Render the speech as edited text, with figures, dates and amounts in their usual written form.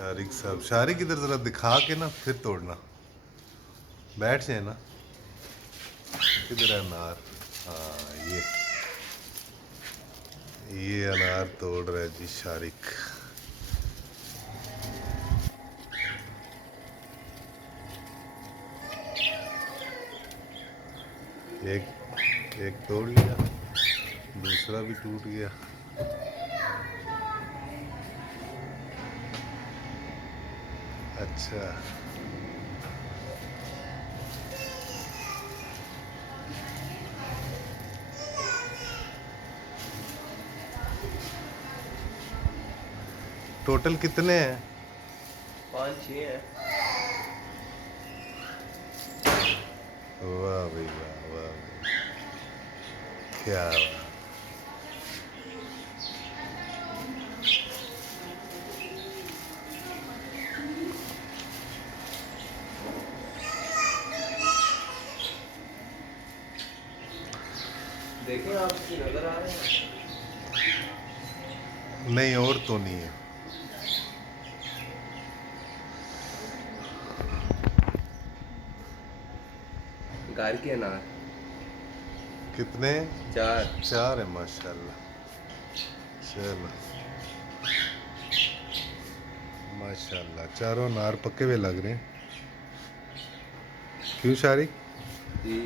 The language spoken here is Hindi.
शारिक साहब, शारिक इधर जरा दिखा के ना फिर तोड़ना, बैठ जाए ना। किधर है अनार? हाँ, ये अनार तोड़ रहा है जी शारिक। एक एक तोड़ लिया, दूसरा भी टूट गया। अच्छा, टोटल कितने हैं? 5-6 हैं। वाह भाई वाह, वाह भाई, क्या बात। देखें आपकी नजर आ रहे हैं। नहीं, और तो नहीं है। घर के अनार कितने? 4। चार है, माशाल्लाह। चलो, माशाल्लाह, चारों अनार पके हुए लग रहे हैं। क्यों शारिक? जी।